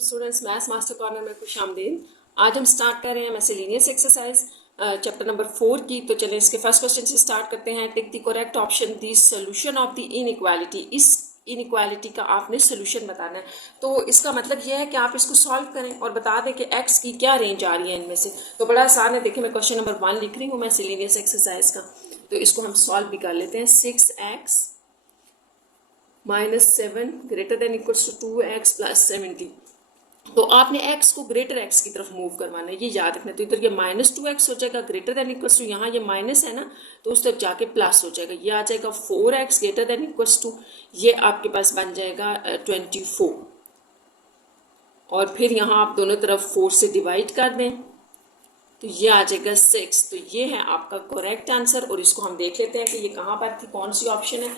Students, maths master corner में खुशामदीद। आज हम स्टार्ट कर रहे हैं मिसलेनियस एक्सरसाइज चैप्टर नंबर 4 की। तो चलें इसके फर्स्ट क्वेश्चन से स्टार्ट करते हैं। Tick the correct option the solution of the inequality. इस इनइक्वालिटी का आपने सोल्यूशन बताना है। तो इसका मतलब यह है कि आप इसको सॉल्व करें और बता दें कि एक्स की क्या रेंज आ रही है इनमें से। तो बड़ा आसान है। देखिए मैं क्वेश्चन नंबर 1 लिख रही हूँ मिसलेनियस एक्सरसाइज का। तो इसको हम सॉल्व भी कर लेते हैं। 6x -7 greater than equals to 2x + 70। तो आपने x को ग्रेटर x की तरफ मूव करवाना है, ये याद रखना। तो इधर ये -2x हो जाएगा ग्रेटर देन इक्वल्स टू, यहाँ ये माइनस है ना तो उस तरफ जाके प्लस हो जाएगा। ये आ जाएगा 4x greater than equals to, ये आपके पास बन जाएगा 24। और फिर यहाँ आप दोनों तरफ 4 से डिवाइड कर दें तो ये आ जाएगा 6। तो ये है आपका करेक्ट आंसर। और इसको हम देख लेते हैं कि ये कहाँ पर थी, कौन सी ऑप्शन है।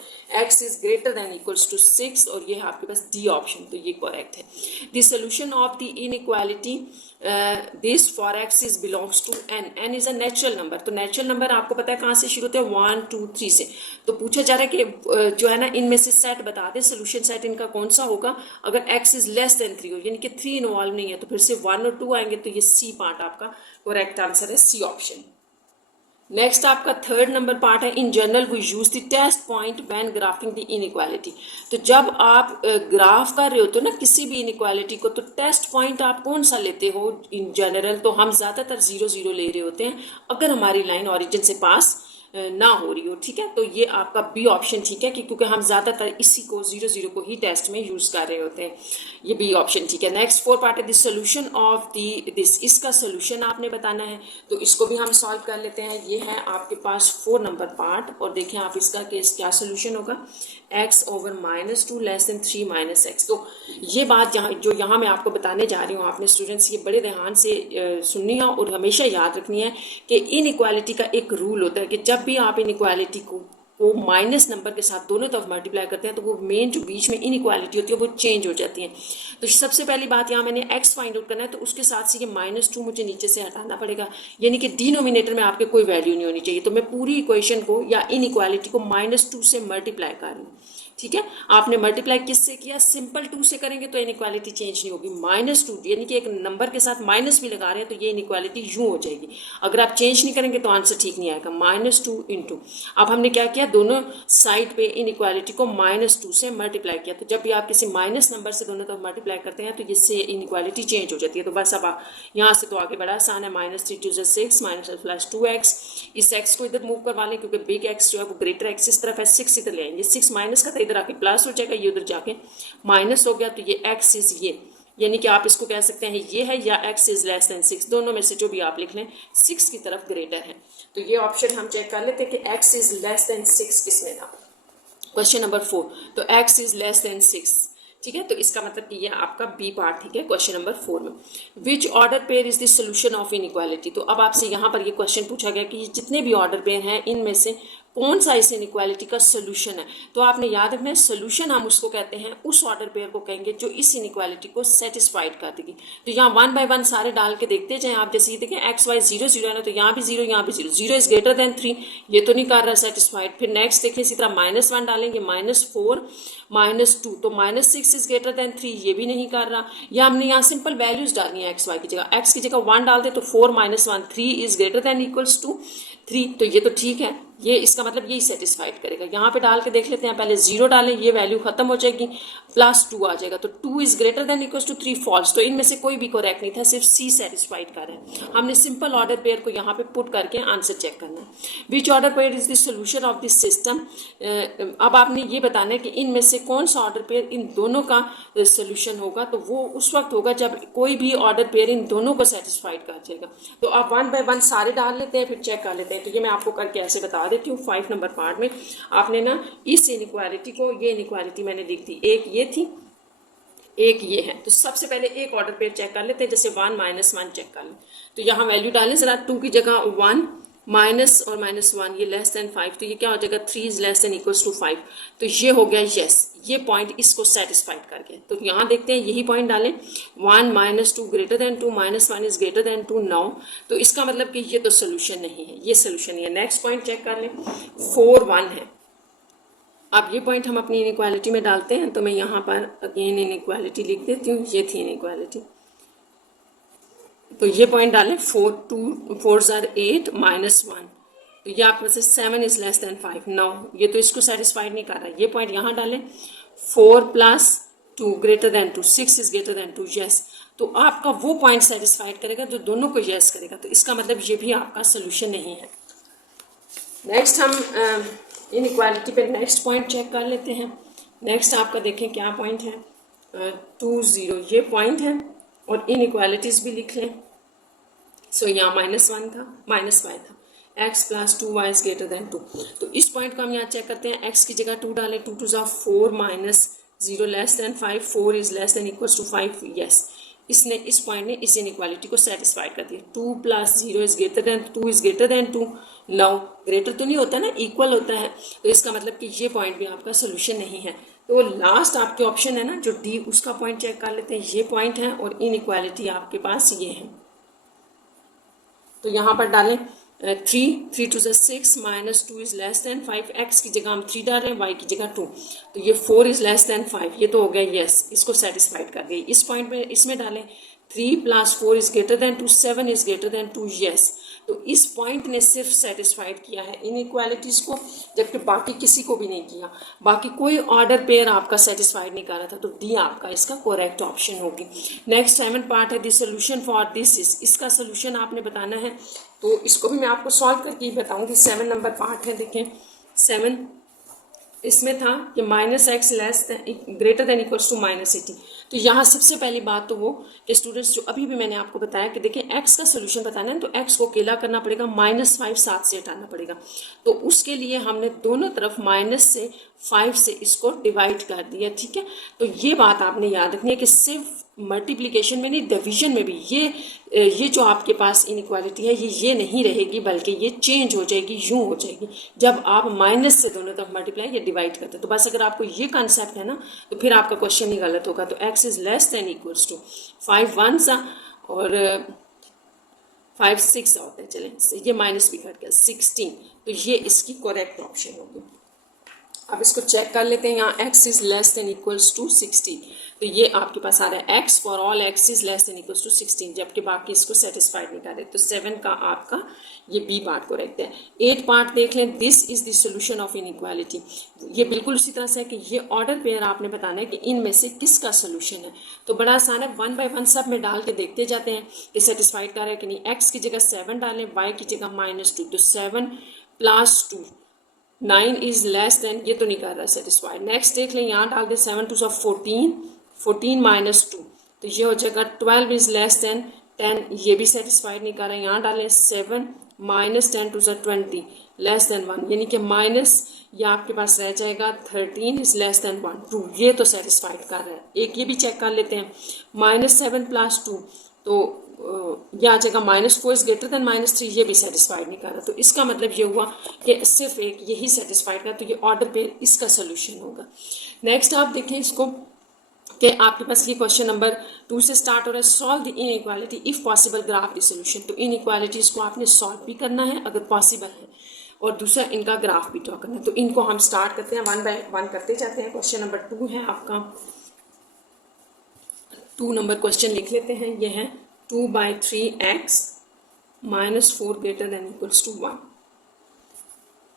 x is greater than equals to 6 और ये है आपके पास डी ऑप्शन। तो ये करेक्ट है। The solution of the inequality this for x is belongs to n। n is a natural number. तो नेचुरल नंबर आपको पता है कहाँ से शुरू होते हैं, 1 2 3 से। तो पूछा जा रहा है कि जो है ना इनमें से सेट बता दें, सोल्यूशन सेट इनका कौन सा होगा अगर x इज लेस देन 3 हो, यानी कि 3 इन्वॉल्व नहीं है। तो फिर से 1 और 2 आएंगे। तो ये सी पार्ट आपका करेक्ट आंसर है, सी ऑप्शन। नेक्स्ट आपका थर्ड नंबर पार्ट है। In general we use the test point when graphing the inequality. तो जब आप ग्राफ कर रहे हो तो ना किसी भी इनइक्वालिटी को, तो टेस्ट पॉइंट आप कौन सा लेते हो इन जनरल। तो हम ज़्यादातर 0 0 ले रहे होते हैं अगर हमारी लाइन ओरिजिन से पास ना हो रही हो। ठीक है, तो ये आपका बी ऑप्शन ठीक है कि क्योंकि हम ज़्यादातर इसी को 0 0 को ही टेस्ट में यूज़ कर रहे होते हैं। ये बी ऑप्शन ठीक है। नेक्स्ट 4 पार्ट है द सोल्यूशन ऑफ दिस। इसका सोल्यूशन आपने बताना है। तो इसको भी हम सॉल्व कर लेते हैं। ये है आपके पास 4 नंबर पार्ट। और देखें आप इसका केस क्या सोल्यूशन होगा, x over -2 less than 3 - x। तो ये बात यहाँ मैं आपको बताने जा रही हूँ, आपने स्टूडेंट्स ये बड़े ध्यान से सुननी है और हमेशा याद रखनी है कि इनइक्वालिटी का एक रूल होता है कि जब भी आप इनइक्वालिटी को माइनस नंबर के साथ दोनों तरफ मल्टीप्लाई करते हैं तो वो मेन जो बीच में इनइक्वालिटी होती है वो चेंज हो जाती है। तो सबसे पहली बात यहाँ मैंने x फाइंड आउट करना है, तो उसके साथ से ये -2 मुझे नीचे से हटाना पड़ेगा, यानी कि डिनोमिनेटर में आपके कोई वैल्यू नहीं होनी चाहिए। तो मैं पूरी इक्वेशन को या इनइक्वालिटी को -2 से मल्टीप्लाई कर रही हूँ। ठीक है, आपने मल्टीप्लाई किससे किया, सिंपल 2 से करेंगे तो इनइक्वालिटी चेंज नहीं होगी। -2 यानी कि एक नंबर के साथ माइनस भी लगा रहे हैं तो ये इनइक्वालिटी यूं हो जाएगी। अगर आप चेंज नहीं करेंगे तो आंसर ठीक नहीं आएगा। -2 इंटू, अब हमने क्या किया, दोनों साइड पे इनइक्वालिटी को -2 से मल्टीप्लाई किया। तो जब भी आप किसी माइनस नंबर से दोनों तरफ मल्टीप्लाई करते हैं तो इससे इनइक्वालिटी चेंज हो जाती है। तो बस अब यहाँ से तो आगे बड़ा आसान है। -3 × 2 = 6 - +2x। इस x को इधर मूव करवा लें क्योंकि बिग x जो है वो ग्रेटर x इस तरफ है, 6 इधर ले आएंगे। 6 माइनस का था, इधर आके प्लस हो जाएगा, ये उधर जाके माइनस हो गया। तो ये x इज ये, यानी कि आप इसको कह सकते हैं ये है या x इज लेस देन 6, दोनों में से जो भी आप लिख लें 6 की तरफ ग्रेटर है। तो ये ऑप्शन हम चेक कर लेते हैं कि x इज लेस देन 6 किसमें था। क्वेश्चन नंबर 4, तो x इज लेस देन 6। ठीक है, तो इसका मतलब कि ये आपका बी पार्ट ठीक है क्वेश्चन नंबर 4 में। Which order pair is the solution of inequality. तो अब आपसे यहाँ पर ये क्वेश्चन पूछा गया कि जितने भी ऑर्डर पेयर हैं इनमें से कौन सा इस इनइक्वालिटी का सोल्यूशन है। तो आपने याद रखना है सोल्यूशन हम उसको कहते हैं, उस ऑर्डर पेयर को कहेंगे जो इस इनइक्वालिटी को सेटिस्फाइड कर देगी। तो यहाँ 1 बाय 1 सारे डाल के देखते जाएं आप। जैसे ये देखें x y 0 0 है ना, तो यहाँ भी 0 यहाँ भी 0, 0 इज ग्रेटर देन 3, ये तो नहीं कर रहा सेटिस्फाइड। फिर नेक्स्ट देखें इसी तरह -1 डालेंगे, -4 -2, तो -6 इज ग्रेटर देन 3, ये भी नहीं कर रहा। या हमने यहाँ सिंपल वैल्यूज डालनी है x y की जगह, x की जगह 1 डाल दे तो 4 - 1 3 is greater than equals to 3, तो ये तो ठीक है, ये इसका मतलब यही सेटिस्फाइड करेगा। यहाँ पे डाल के देख लेते हैं, पहले 0 डालें, ये वैल्यू खत्म हो जाएगी, +2 आ जाएगा। तो 2 is greater than equals to 3 false. तो इनमें से कोई भी करेक्ट नहीं था, सिर्फ सी सेटिस्फाइड कर रहे हैं। हमने सिंपल ऑर्डर पेयर को यहाँ पे पुट करके आंसर चेक करना है। Which order pair is the solution of this system. अब आपने ये बताना है कि इनमें से कौन सा ऑर्डर पेयर इन दोनों का सोल्यूशन होगा। तो वो उस वक्त होगा जब कोई भी ऑर्डर पेयर इन दोनों को सेटिस्फाइड कर जाएगा। तो आप 1 बाय 1 सारे डाल लेते हैं, फिर चेक कर लेते हैं। तो ये मैं आपको करके ऐसे बता देती हूँ। 5 नंबर पार्ट में आपने ना इस इनइक्वालिटी को, ये इनइक्वालिटी मैंने लिख दी, एक ये थी एक ये है। तो सबसे पहले एक ऑर्डर पेयर चेक कर लेते हैं, जैसे 1 - 1 चेक कर लें। तो यहाँ वैल्यू डालें जरा, 2 की जगह 1 माइनस और -1 ये लेस देन 5, तो ये क्या हो जाएगा 3 is less than equals to 5। तो ये हो गया यस, ये पॉइंट इसको सेटिस्फाइड कर गया। तो यहाँ देखते हैं यही पॉइंट डालें, 1 - 2 greater than 2 -1 is greater then 2 9। तो इसका मतलब कि ये तो सोल्यूशन नहीं है, ये सोल्यूशन नहीं है। नेक्स्ट पॉइंट चेक कर लें, 4 1 है, अब ये पॉइंट हम अपनी इनइक्वालिटी में डालते हैं, तो मैं यहाँ पर अगेन इनइक्वालिटी लिख देती हूँ, ये थी इनइक्वालिटी। तो ये पॉइंट डालें 4 ज़ार 8 -1, तो ये आपके पास 7 इज लेस देन 5। नो, ये तो इसको सेटिस्फाइड नहीं कर रहा। ये पॉइंट यहाँ डालें 4 + 2 greater than 2, 6 is greater then 2, yes. तो आपका वो पॉइंट सेटिस्फाइड करेगा जो दोनों को यस करेगा, तो इसका मतलब ये भी आपका सोल्यूशन नहीं है। नेक्स्ट हम इनइक्वालिटी पे नेक्स्ट पॉइंट चेक कर लेते हैं। नेक्स्ट आपका देखें क्या पॉइंट है, 2 0 ये पॉइंट है, और इनइक्वालिटीज़ भी लिख लें। सो यहाँ -1 था, -5 था, x + 2y is greater then 2। तो इस पॉइंट को हम यहाँ चेक करते हैं, x की जगह 2 डालें, 2 2 ज़ा 4 -0 less than 5, 4 is less than equals to 5, yes. इसने इस पॉइंट ने इस इनइक्वालिटी को सेटिस्फाइड कर दिया। 2 + 0 is greater then 2 is greater then 2। Now greater तो नहीं होता ना, इक्वल होता है, तो इसका मतलब कि ये पॉइंट भी आपका सोल्यूशन नहीं है। तो लास्ट आपके ऑप्शन है ना जो डी, उसका पॉइंट चेक कर लेते हैं। ये पॉइंट है और इनइक्वालिटी आपके पास ये है। तो यहाँ पर डालें 3 2 ज़ा 6 -2 इज लेस देन 5, x की जगह हम 3 डालें, y की जगह 2, तो ये 4 इज लेस देन 5, ये तो हो गया यस, इसको सेटिस्फाइड कर गई। इस पॉइंट में इसमें डालें 3 + 4 is greater then 2, 7 is greater then 2, yes. तो इस पॉइंट ने सिर्फ सेटिस्फाइड किया है इनइक्वालिटीज़ को, जबकि बाकी किसी को भी नहीं किया। बाकी कोई ऑर्डर पेयर आपका सेटिस्फाइड नहीं कर रहा था, तो डी आपका इसका करेक्ट ऑप्शन होगी। नेक्स्ट 7 पार्ट है, the solution for this is, इसका सोल्यूशन आपने बताना है। तो इसको भी मैं आपको सॉल्व करके ही बताऊंगी। 7 नंबर पार्ट है, देखें 7 इसमें था कि -x less greater than equals to -80। तो यहाँ सबसे पहली बात तो वो कि स्टूडेंट्स जो अभी भी मैंने आपको बताया कि देखिए x का सोल्यूशन बताना है तो x को अकेला करना पड़ेगा, -5 7 से हटाना पड़ेगा। तो उसके लिए हमने दोनों तरफ -5 से इसको डिवाइड कर दिया, ठीक है। तो ये बात आपने याद रखनी है कि सिर्फ मल्टीप्लिकेशन में नहीं, डिवीजन में भी ये जो आपके पास इनइक्वालिटी है ये नहीं रहेगी, बल्कि ये चेंज हो जाएगी, यूँ हो जाएगी जब आप माइनस से दोनों तरफ मल्टीप्लाई या डिवाइड करते हैं। तो बस अगर आपको ये कॉन्सेप्ट है ना तो फिर आपका क्वेश्चन ही गलत होगा। तो x is less than equals to 5 1 और 5 6 होता है, चलें ये माइनस भी कट गया 16, तो ये इसकी करेक्ट ऑप्शन होगी। अब इसको चेक कर लेते हैं, यहाँ x is less than equals to 16, तो ये आपके पास आ रहा है x for all x is less than equals to 16, जबकि बाकी इसको सेटिस्फाइड नहीं कर रहे। तो 7 का आपका ये बी पार्ट को रखते हैं। 8 पार्ट देख लें, this is the solution of inequality. ये बिल्कुल उसी तरह से है कि ये ऑर्डर पेयर आपने बताना है कि इनमें से किसका सोल्यूशन है। तो बड़ा आसान है, 1 बाय 1 सब में डाल के देखते जाते हैं कि सेटिस्फाइड कर रहा है कि नहीं। x की जगह 7 डालें, y की जगह -2, तो 7 + 2 9 इज लेस देन, ये तो नहीं कर रहा सेटिस्फाइड। नेक्स्ट देख लें, यहाँ डाल दें 7 2 14 14 -2, तो ये हो जाएगा 12 इज लेस देन 10, ये भी सेटिस्फाइड नहीं कर रहा है। यहाँ डालें 7 -10 2 20 लेस देन 1, यानी कि माइनस ये आपके पास रह जाएगा 13 इज लेस देन 1 2, ये तो सेटिस्फाइड कर रहा है। एक ये भी चेक कर लेते हैं, -7 + 2, तो ये आ जाएगा -4 इज ग्रेटर देन -3, ये भी सेटिस्फाइड नहीं कर रहा। तो इसका मतलब ये हुआ कि सिर्फ एक यही सेटिस्फाइड कर, तो ये ऑर्डर पे इसका सोल्यूशन होगा। नेक्स्ट आप देखें इसको कि आपके पास ये क्वेश्चन नंबर 2 से स्टार्ट हो रहा है, solve the inequality if possible graph the solution. तो इनइक्वालिटीज को आपने सॉल्व भी करना है अगर पॉसिबल है, और दूसरा इनका ग्राफ भी ड्रॉ करना है। तो इनको हम स्टार्ट करते हैं, 1 बाय 1 करते जाते हैं। क्वेश्चन नंबर 2 है आपका, 2 नंबर क्वेश्चन लिख लेते हैं। ये है 2/3x -4 greater than equals to 1।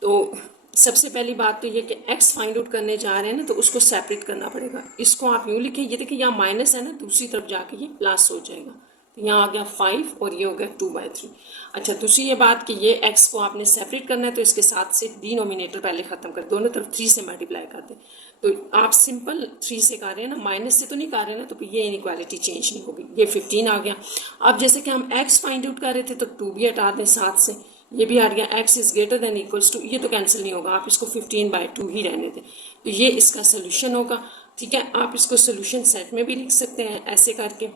तो सबसे पहली बात तो ये कि x फाइंड आउट करने जा रहे हैं ना, तो उसको सेपरेट करना पड़ेगा। इसको आप यूँ लिखिए, ये देखिए यहाँ माइनस है ना, दूसरी तरफ जाके ये प्लस हो जाएगा। तो यहाँ आ गया 5 और ये हो गया 2/3। अच्छा, दूसरी ये बात कि ये x को आपने सेपरेट करना है, तो इसके साथ से डिनोमिनेटर पहले ख़त्म कर, दोनों तरफ 3 से मल्टीप्लाई कर दें। तो आप सिंपल 3 से कर रहे हैं ना, माइनस से तो नहीं कर रहे हैं ना, तो ये इनइक्वालिटी चेंज नहीं होगी। ये 15 आ गया। अब जैसे कि हम x फाइंड आउट कर रहे थे, तो 2 भी हटा दें साथ से, ये भी हट गया। x is greater than equals to, ये तो कैंसिल नहीं होगा, आप इसको 15/2 ही रहने दें। तो ये इसका सोल्यूशन होगा, ठीक है। आप इसको सोल्यूशन सेट में भी लिख सकते हैं ऐसे करके,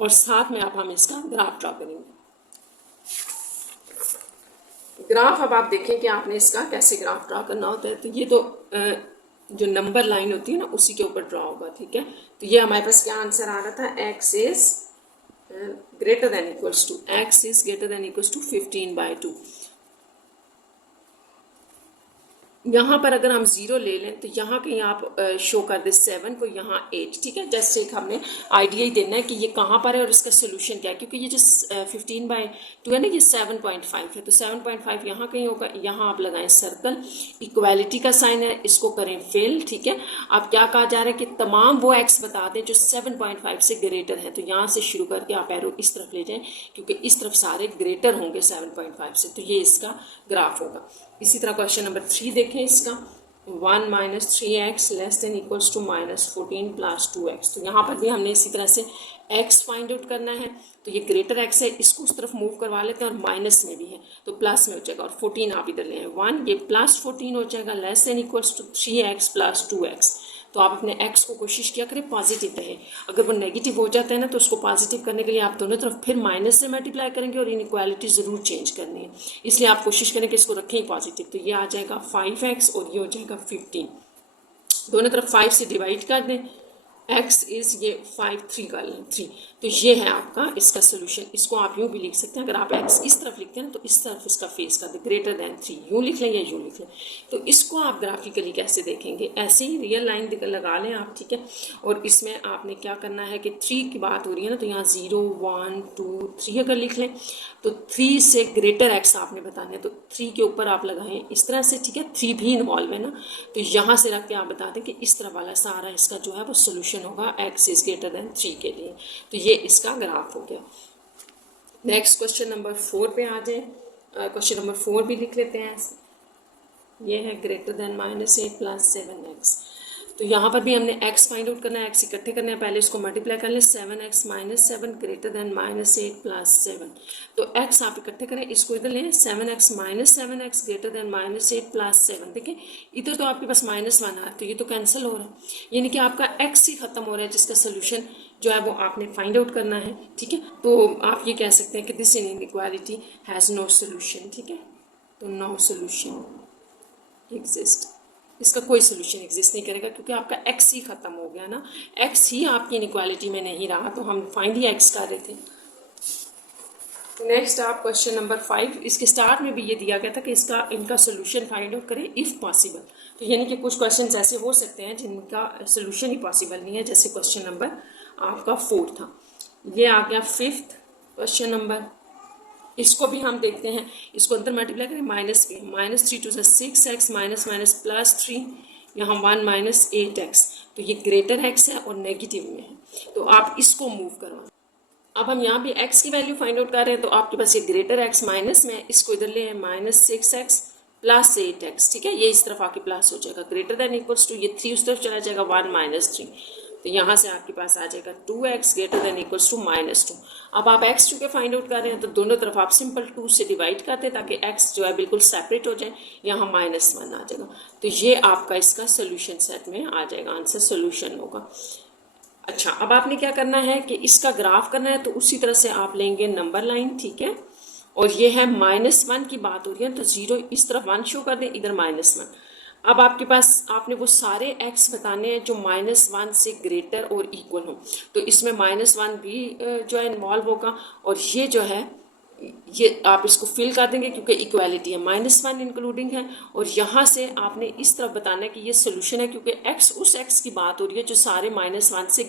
और साथ में आप हम इसका ग्राफ ड्रा करेंगे। ग्राफ अब आप देखें कि आपने इसका कैसे ग्राफ ड्रा करना होता है। तो ये तो जो नंबर लाइन होती है ना, उसी के ऊपर ड्रा होगा, ठीक है। तो ये हमारे पास क्या आंसर आ रहा था, x is greater than equals to, x is greater than equals to 15/2। यहाँ पर अगर हम 0 ले लें तो यहाँ कहीं आप शो कर दे 7 को, यहाँ 8, ठीक है। जस्ट एक हमने आइडिया ही देना है कि ये कहाँ पर है और इसका सोल्यूशन क्या है, क्योंकि ये जो 15/2 है ना, ये 7.5 है, तो 7.5 यहाँ कहीं होगा। यहाँ आप लगाएं सर्कल, इक्वालिटी का साइन है, इसको करें फिल, ठीक है। अब क्या कहा जा रहा है कि तमाम वो एक्स बता दें जो 7.5 से ग्रेटर है, तो यहाँ से शुरू करके आप एरो इस तरफ ले जाएं, क्योंकि इस तरफ सारे ग्रेटर होंगे 7.5 से, तो ये इसका ग्राफ होगा। इसी तरह क्वेश्चन नंबर 3 देखें इसका, 1 - 3x less than equals to -14 + 2x। तो यहाँ पर भी हमने इसी तरह से x फाइंड आउट करना है, तो ये ग्रेटर x है, इसको उस तरफ मूव करवा लेते हैं, और माइनस में भी है तो प्लस में हो जाएगा, और 14 आप इधर ले आए 1, ये +14 हो जाएगा, less than equals to 3x + 2x। तो आप अपने x को कोशिश किया करें पॉजिटिव रहे, अगर वो नेगेटिव हो जाता है ना तो उसको पॉजिटिव करने के लिए आप दोनों तरफ फिर माइनस से मल्टीप्लाई करेंगे, और इनइक्वालिटी ज़रूर चेंज करनी है, इसलिए आप कोशिश करें कि इसको रखें पॉजिटिव। तो ये आ जाएगा 5x और ये हो जाएगा 15, दोनों तरफ 5 से डिवाइड कर दें, x इज़ ये 5 3 का 3, तो ये है आपका इसका सोल्यूशन। इसको आप यूँ भी लिख सकते हैं, अगर आप x इस तरफ लिखते हैं ना तो इस तरफ इसका फेस कर दे, ग्रेटर दैन 3 यूँ लिख लें या यूँ लिख लें। तो इसको आप ग्राफिकली कैसे देखेंगे, ऐसे ही रियल लाइन लगा लें आप, ठीक है। और इसमें आपने क्या करना है कि 3 की बात हो रही है ना, तो यहाँ 0 1 2 3 अगर लिख लें तो 3 से ग्रेटर x आपने बताना है, तो 3 के ऊपर आप लगाएं इस तरह से, ठीक है। 3 भी इन्वॉल्व है ना, तो यहाँ से रख के आप बता दें कि इस तरह वाला सारा इसका जो है वो सोल्यूशन होगा x इज ग्रेटर दैन 3 के लिए। तो ये इसका ग्राफ हो गया। नेक्स्ट क्वेश्चन नंबर 4 पे आ जाए। क्वेश्चन नंबर 4 भी लिख लेते हैं, ये है ग्रेटर दैन -8 + 7x। तो यहाँ पर भी हमने x फाइंड आउट करना है, x इकट्ठे करने हैं, पहले इसको मल्टीप्लाई कर लें, 7x - 7 ग्रेटर दैन -8 + 7। तो x आप इकट्ठे करें, इसको इधर लें, 7x - 7x ग्रेटर दैन -8 + 7। देखिए इधर तो आपके पास -1 आ रहा है, तो ये तो कैंसिल हो रहा है, यानी कि आपका x ही खत्म हो रहा है, जिसका सोल्यूशन जो है वो आपने फाइंड आउट करना है, ठीक है। तो आप ये कह सकते हैं कि this inequality has no solution, ठीक है। तो नो सोल्यूशन एग्जिस्ट, इसका कोई सोल्यूशन एग्जिस्ट नहीं करेगा, क्योंकि आपका x ही खत्म हो गया ना, x ही आपकी इनइक्वालिटी में नहीं रहा, तो हम फाइंड ही x कर रहे थे। नेक्स्ट आप क्वेश्चन नंबर 5, इसके स्टार्ट में भी ये दिया गया था कि इनका सोल्यूशन फाइंड आउट करें इफ़ पॉसिबल। तो यानी कि कुछ क्वेश्चन ऐसे हो सकते हैं जिनका सोल्यूशन ही पॉसिबल नहीं है, जैसे क्वेश्चन नंबर आपका 4 था। ये आ गया 5th क्वेश्चन नंबर, इसको भी हम देखते हैं, इसको अंदर मल्टीप्लाई करें, -3 2 6x -+3, यहाँ 1 - 8x, तो ये ग्रेटर x है और नेगेटिव में है, तो आप इसको मूव करवाएं। अब हम यहाँ भी x की वैल्यू फाइंड आउट कर रहे हैं, तो आपके पास ये ग्रेटर x माइनस में, इसको इधर ले -6x + 8x, ठीक है। ये इस तरफ आके प्लस हो जाएगा, ग्रेटर दैन इक्वल्स टू, ये 3 उस तरफ चला जाएगा, 1 - 3, तो यहाँ से आपके पास आ जाएगा 2x greater than equals to -2। अब आप x चूँकि फाइंड आउट कर रहे हैं, तो दोनों तरफ आप सिंपल 2 से डिवाइड करते हैं, ताकि x जो है बिल्कुल सेपरेट हो जाए, यहाँ -1 आ जाएगा। तो ये आपका इसका सोल्यूशन सेट में आ जाएगा, आंसर सोल्यूशन होगा। अच्छा, अब आपने क्या करना है कि इसका ग्राफ करना है, तो उसी तरह से आप लेंगे नंबर लाइन, ठीक है। और ये है -1 की बात हो रही है, तो 0 इस तरफ 1 शो कर दें, इधर -1। अब आपके पास आपने वो सारे x बताने हैं जो -1 से ग्रेटर और इक्वल हो, तो इसमें -1 भी जो है इन्वॉल्व होगा, और ये जो है ये आप इसको फिल कर देंगे, क्योंकि इक्वालिटी है, -1 इंक्लूडिंग है, और यहाँ से आपने इस तरफ बताना है कि ये सोल्यूशन है, क्योंकि x उस x की बात हो रही है जो सारे -1 से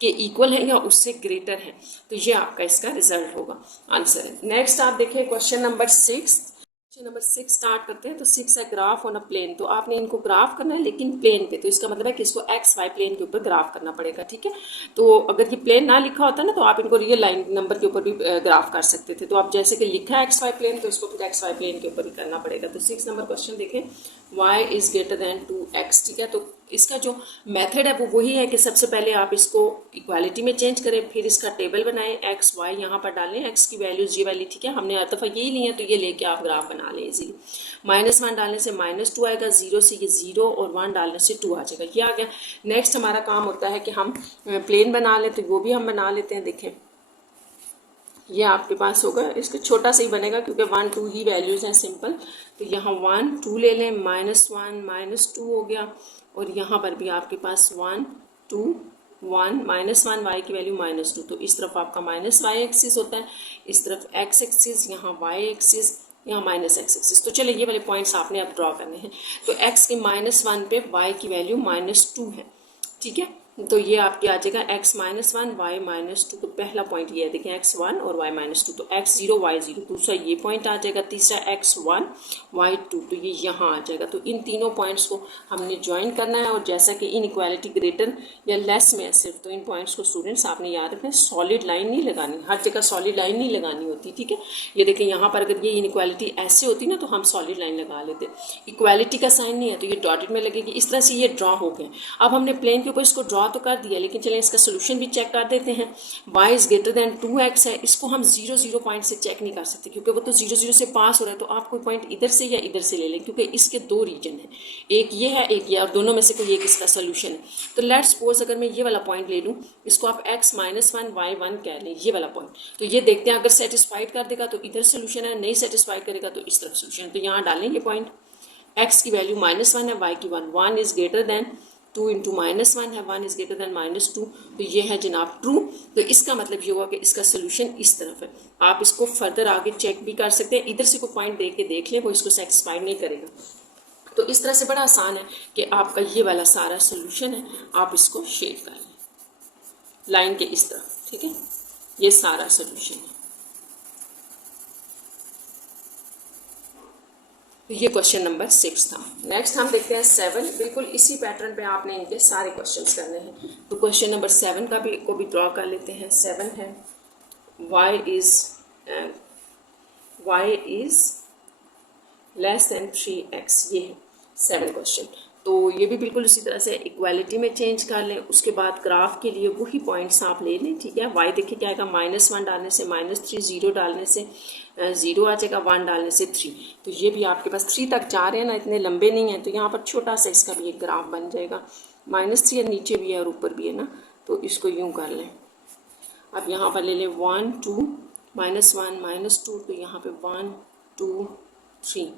के इक्वल है या उससे ग्रेटर है, तो ये आपका इसका रिजल्ट होगा, आंसर है। नेक्स्ट आप देखें question number 6। Question number 6 start करते हैं। तो 6 है ग्राफ ऑन अ प्लेन, तो आपने इनको ग्राफ करना है लेकिन प्लेन पे, तो इसका मतलब है कि इसको XY प्लेन के ऊपर ग्राफ करना पड़ेगा, ठीक है। तो अगर ये प्लेन ना लिखा होता ना, तो आप इनको रियल लाइन नंबर के ऊपर भी ग्राफ कर सकते थे। तो आप जैसे कि लिखा है XY प्लेन, तो इसको फिर XY प्लेन के ऊपर ही करना पड़ेगा। तो 6 नंबर क्वेश्चन देखें, y is greater than 2x, ठीक है। तो इसका जो मेथड है वो वही है कि सबसे पहले आप इसको इक्वालिटी में चेंज करें, फिर इसका टेबल बनाएं, x y यहाँ पर डालें, x की वैल्यूज ये वाली, ठीक है। हमने दफ़ा यही ली है, तो ये लेके आप ग्राफ बना लें इजीली। -1 डालने से -2 आएगा, 0 से ये 0 और 1 डालने से 2 आ जाएगा, ये आ गया। नेक्स्ट हमारा काम होता है कि हम प्लेन बना लें, तो वो भी हम बना लेते हैं। देखें ये आपके पास होगा, इसका छोटा सा ही बनेगा क्योंकि 1 2 ही वैल्यूज़ हैं सिंपल। तो यहाँ 1 2 ले लें, -1 -2 हो गया, और यहाँ पर भी आपके पास 1 2 1 -1 y की वैल्यू -2, तो इस तरफ आपका -y एक्सिस होता है, इस तरफ x एक्सिस, यहाँ y एक्सिस, यहाँ माइनस एक्स एक्सिस। तो चलिए ये वाले पॉइंट्स आपने अब ड्रॉ करने हैं। तो x के -1 पे y की वैल्यू -2 है, ठीक है। तो ये आपके आ जाएगा x -1 y -2। तो पहला पॉइंट ये है, देखें x1 और y -2, तो x0 y0। दूसरा ये पॉइंट आ जाएगा, तीसरा x1 y2, तो ये यहाँ आ जाएगा। तो इन तीनों पॉइंट्स को हमने ज्वाइन करना है। और जैसा कि इनइक्वालिटी ग्रेटर या लेस में है सिर्फ, तो इन पॉइंट्स को स्टूडेंट्स आपने याद रखना है, सॉलिड लाइन नहीं लगानी, हर जगह सॉलिड लाइन नहीं लगानी होती, ठीक है। ये देखें यहाँ पर अगर ये इनइक्वालिटी ऐसे होती ना तो हम सॉलिड लाइन लगा लेते। इक्वालिटी का साइन नहीं है तो ये डॉटेड में लगेगी। इस तरह से ये ड्रॉ हो गए। अब हमने प्लेन के ऊपर इसको ड्रॉ तो कर दिया, लेकिन चलिए इसका सोल्यूशन भी चेक कर देते हैं। y is greater then 2x है, इसको हम 0 पॉइंट से चेक नहीं कर सकते क्योंकि वो तो 0 से पास हो रहा है। तो आप कोई पॉइंट इधर से या इधर से ले लें, क्योंकि इसके दो रीजन हैं, एक ये है एक ये, और दोनों में से कोई एक इसका सोल्यूशन है। तो लेट्स सपोज अगर मैं ये वाला पॉइंट ले लूँ, इसको आप x -1 y1 कह लें, ये वाला पॉइंट। तो ये देखते हैं अगर सेटिस्फाइड कर देगा तो इधर सोल्यूशन है, नहीं सेटिस्फाइड करेगा तो इस तरफ सोल्यूशन है। तो यहाँ डालें ये पॉइंट, x की वैल्यू -1 है, y की 1 इज ग्रेटर देन 2 इंटू -1 है, 1 इज ग्रेटर देन -2। तो ये है जनाब ट्रू। तो इसका मतलब ये हुआ कि इसका सोल्यूशन इस तरफ है। आप इसको फर्दर आगे चेक भी कर सकते हैं, इधर से कोई पॉइंट दे के देख लें, वो इसको सेटिस्फाइड नहीं करेगा। तो इस तरह से बड़ा आसान है कि आपका ये वाला सारा सोल्यूशन है, आप इसको शेड कर लें लाइन के इस तरफ, ठीक है। ये सारा सोल्यूशन है। तो ये क्वेश्चन नंबर 6 था। नेक्स्ट हम देखते हैं 7। बिल्कुल इसी पैटर्न पे आपने इनके सारे क्वेश्चंस करने हैं। तो क्वेश्चन नंबर 7 को भी ड्रॉ कर लेते हैं। 7 है y is less than 3x, ये है 7 क्वेश्चन। तो ये भी बिल्कुल उसी तरह से इक्वालिटी में चेंज कर लें। उसके बाद ग्राफ के लिए वही पॉइंट्स आप ले लें, ठीक है। y देखिए क्या आएगा, -1 डालने से -3, 0 डालने से 0 आ जाएगा, 1 डालने से 3। तो ये भी आपके पास 3 तक जा रहे हैं ना, इतने लंबे नहीं हैं। तो यहाँ पर छोटा सा इसका भी एक ग्राफ बन जाएगा। -3 नीचे भी है और ऊपर भी है ना, तो इसको यूँ कर लें। अब यहाँ पर ले लें 1 2 -1 -2, तो यहाँ पे 1 2 3,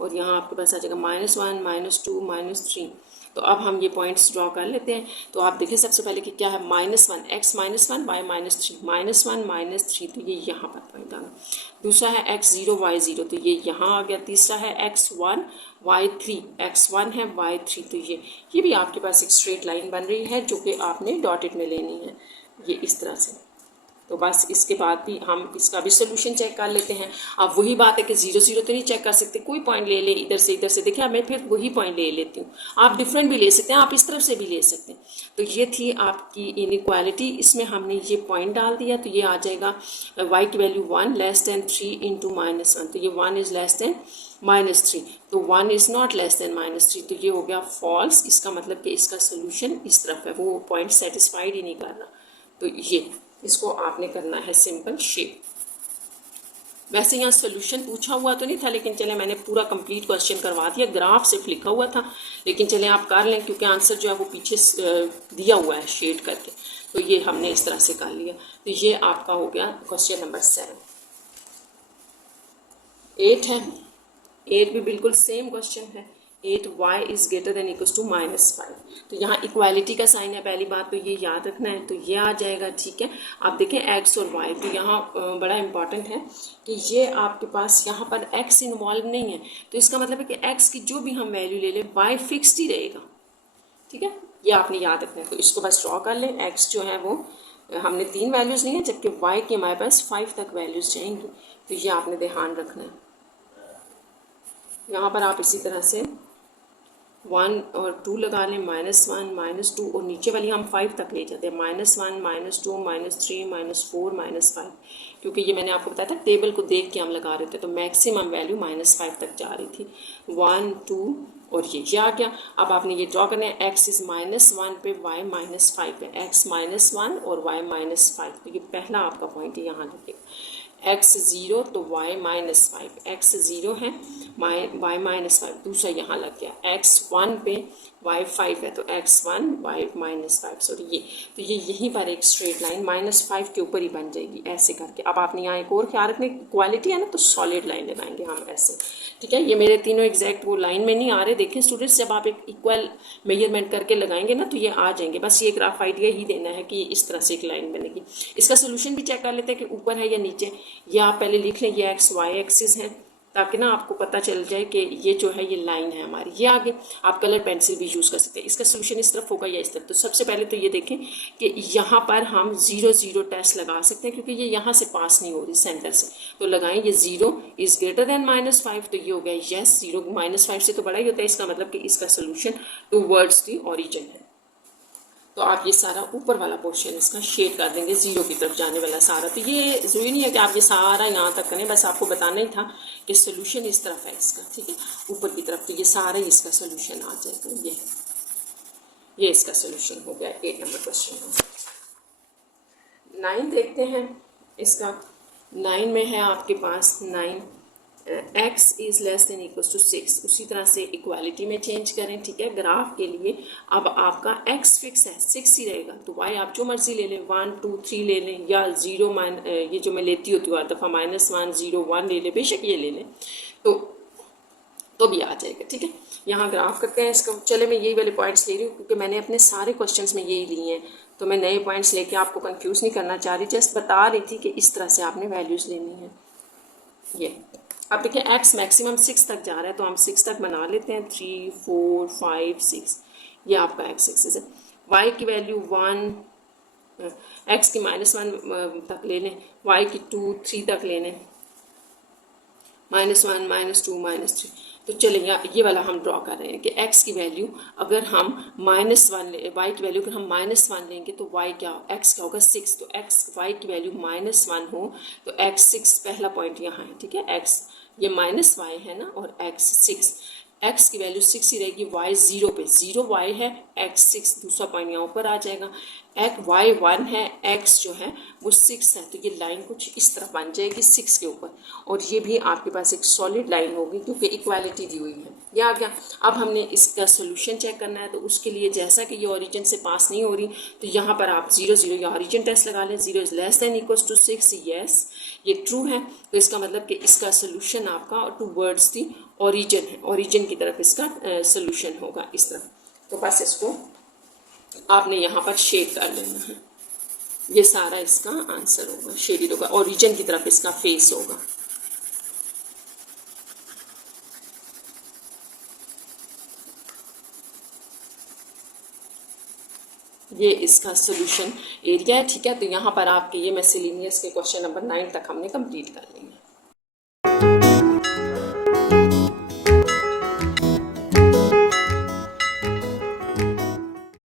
और यहाँ आपके पास आ जाएगा -1 -2 -3। तो अब हम ये पॉइंट्स ड्रॉ कर लेते हैं। तो आप देखिए सबसे पहले कि क्या है, -1 x -1 y -3, -1 -3, तो ये यहाँ पर पॉइंट आना। दूसरा है x0 y0, तो ये यहाँ आ गया। तीसरा है x1 y3, x1 है y3, तो ये भी आपके पास एक स्ट्रेट लाइन बन रही है जो कि आपने डॉटेड में लेनी है, ये इस तरह से। तो बस इसके बाद भी हम इसका भी सोल्यूशन चेक कर लेते हैं। अब वही बात है कि 0 0 तो नहीं चेक कर सकते, कोई पॉइंट ले ले इधर से। देखिए मैं फिर वही पॉइंट ले लेती हूँ, आप डिफरेंट भी ले सकते हैं, आप इस तरफ से भी ले सकते हैं। तो ये थी आपकी इनइक्वालिटी, इसमें हमने ये पॉइंट डाल दिया। तो ये आ जाएगा y की वैल्यू 1 लेस देन 3 इंटू -1, तो ये 1 इज़ लेस देन -3, तो 1 इज़ नॉट लेस देन -3, तो ये हो गया फॉल्स। इसका मतलब कि इसका सोल्यूशन इस तरफ है, वो पॉइंट सेटिस्फाइड ही नहीं कर रहा। तो ये इसको आपने करना है सिंपल शेप। वैसे यहाँ सोल्यूशन पूछा हुआ तो नहीं था, लेकिन चले मैंने पूरा कंप्लीट क्वेश्चन करवा दिया। ग्राफ सिर्फ लिखा हुआ था, लेकिन चले आप कर लें क्योंकि आंसर जो है वो पीछे दिया हुआ है शेड करके। तो ये हमने इस तरह से कर लिया। तो ये आपका हो गया क्वेश्चन नंबर 7। 8 है, 8 भी बिल्कुल सेम क्वेश्चन है। 8 y is greater than equals to -5। तो यहाँ इक्वालिटी का साइन है, पहली बात तो ये याद रखना है। तो ये आ जाएगा, ठीक है। आप देखें x और y, तो यहाँ बड़ा इंपॉर्टेंट है कि ये आपके पास यहाँ पर x इन्वॉल्व नहीं है। तो इसका मतलब है कि x की जो भी हम वैल्यू ले लें y फिक्स्ड ही रहेगा, ठीक है। ये आपने याद रखना है। तो इसको बस ड्रॉ कर लें। x जो है वो हमने 3 वैल्यूज़ ली हैं, जबकि y की हमारे पास 5 तक वैल्यूज़ जाएंगी। तो ये आपने ध्यान रखना है। यहाँ पर आप इसी तरह से 1 और 2 लगा लें, -1 -2, और नीचे वाली हम 5 तक ले जाते हैं, -1 -2 -3 -4 -5, क्योंकि ये मैंने आपको बताया था टेबल को देख के हम लगा रहे थे। तो मैक्सिमम वैल्यू -5 तक जा रही थी। 1 2 और ये आ गया। अब आपने ये ड्रॉ करना है, x इज़ -1 पे y -5 पे, x -1 और y -5। तो ये पहला आपका पॉइंट है, यहाँ लगेगा। x 0 तो y -5, x 0 है y -5, दूसरा यहाँ लग गया। x 1 पे y 5 है, तो x 1 y -5, सॉरी ये। तो ये यहीं पर एक स्ट्रेट लाइन -5 के ऊपर ही बन जाएगी ऐसे करके। अब आपने यहाँ एक और ख्याल रखने, क्वालिटी है ना, तो सॉलिड लाइन लगाएंगे हम ऐसे, ठीक है। ये मेरे तीनों एग्जैक्ट वो लाइन में नहीं आ रहे। देखें स्टूडेंट्स, जब आप एक इक्वल मेजरमेंट करके लगाएंगे ना तो ये आ जाएंगे। बस ये ग्राफ आइडिया ही देना है कि ये इस तरह से एक लाइन बनेगी। इसका सोल्यूशन भी चेक कर लेते हैं कि ऊपर है या नीचे। ये आप पहले लिख लें, ये x y एक्सिस है, ताकि ना आपको पता चल जाए कि ये जो है ये लाइन है हमारी। ये आगे आप कलर पेंसिल भी यूज़ कर सकते हैं। इसका सोल्यूशन इस तरफ होगा या इस तरफ। तो सबसे पहले तो ये देखें कि यहाँ पर हम 0 0 टेस्ट लगा सकते हैं, क्योंकि ये यहाँ से पास नहीं हो रही सेंटर से। तो लगाएं ये 0 इज़ ग्रेटर देन -5, तो ये हो गया यस, 0 -5 से तो बड़ा ही होता है। इसका मतलब कि इसका सोल्यूशन टूवर्ड्स दी ओरिजिन है। तो आप ये सारा ऊपर वाला पोर्शन इसका शेड कर देंगे 0 की तरफ जाने वाला सारा। तो ये ज़रूरी नहीं है कि आप ये सारा यहाँ तक करें, बस आपको बताना ही था कि सोल्यूशन इस तरफ है इसका, ठीक है, ऊपर की तरफ। तो ये सारा ही इसका सोल्यूशन आ जाएगा। ये इसका सोल्यूशन हो गया 8 नंबर क्वेश्चन का। 9 देखते हैं इसका। 9 में है आपके पास 9 x is less than equals to 6। उसी तरह से इक्वालिटी में चेंज करें, ठीक है। ग्राफ के लिए अब आपका x फिक्स है, 6 ही रहेगा, तो y आप जो मर्जी ले लें, 1 2 3 ले लें, या 0 ये जो मैं लेती होती हूँ हर दफ़ा -1 0 1 ले लें, बेशक ये ले लें तो भी आ जाएगा, ठीक है। यहाँ ग्राफ करते हैं इसका। चले मैं यही वाले पॉइंट्स ले रही हूँ क्योंकि मैंने अपने सारे क्वेश्चंस में यही लिए हैं, तो मैं नए पॉइंट्स लेके आपको कंफ्यूज नहीं करना चाह रही, जस्ट बता रही थी कि इस तरह से आपने वैल्यूज़ लेनी है। ये अब देखिए x मैक्सिमम 6 तक जा रहा है, तो हम 6 तक बना लेते हैं। 3 4 5 6, ये आपका x एक्सिस है। y की वैल्यू 1, x की -1 तक ले लें, y की 2 3 तक ले लें, -1 -2 -3। तो चलिए ये वाला हम ड्रॉ कर रहे हैं कि x की वैल्यू अगर हम -1 ले, y की वैल्यू अगर हम -1 लेंगे तो y क्या, x क्या होगा 6। तो y की वैल्यू -1 हो तो x 6 पहला पॉइंट यहाँ है, ठीक है। x ये -y है ना, और x 6, x की वैल्यू 6 ही रहेगी। y 0 पे, 0 y है, x 6 दूसरा पॉइंट यहाँ ऊपर आ जाएगा। y 1 है, x जो है वो 6 है, तो ये लाइन कुछ इस तरह बन जाएगी 6 के ऊपर, और ये भी आपके पास एक सॉलिड लाइन होगी क्योंकि इक्वालिटी दी हुई है। ये आ गया। अब हमने इसका सोल्यूशन चेक करना है, तो उसके लिए जैसा कि ये ओरिजिन से पास नहीं हो रही, तो यहाँ पर आप 0 0 या ओरिजिन टेस्ट लगा लें। 0 is less than equals to 6, yes ये ट्रू है, तो इसका मतलब कि इसका सोल्यूशन आपका टूवर्ड्स दी ओरिजिन है, ओरिजिन की तरफ इसका सोल्यूशन होगा इस तरफ। तो बस इसको आपने यहाँ पर शेड कर लेना है। ये सारा इसका आंसर होगा, शेडिड होगा, ओरिजिन की तरफ इसका फेस होगा। ये इसका सोल्यूशन एरिया है, ठीक है। तो यहाँ पर आपके ये मिसलेनियस के क्वेश्चन नंबर 9 तक हमने कंप्लीट कर लेंगे।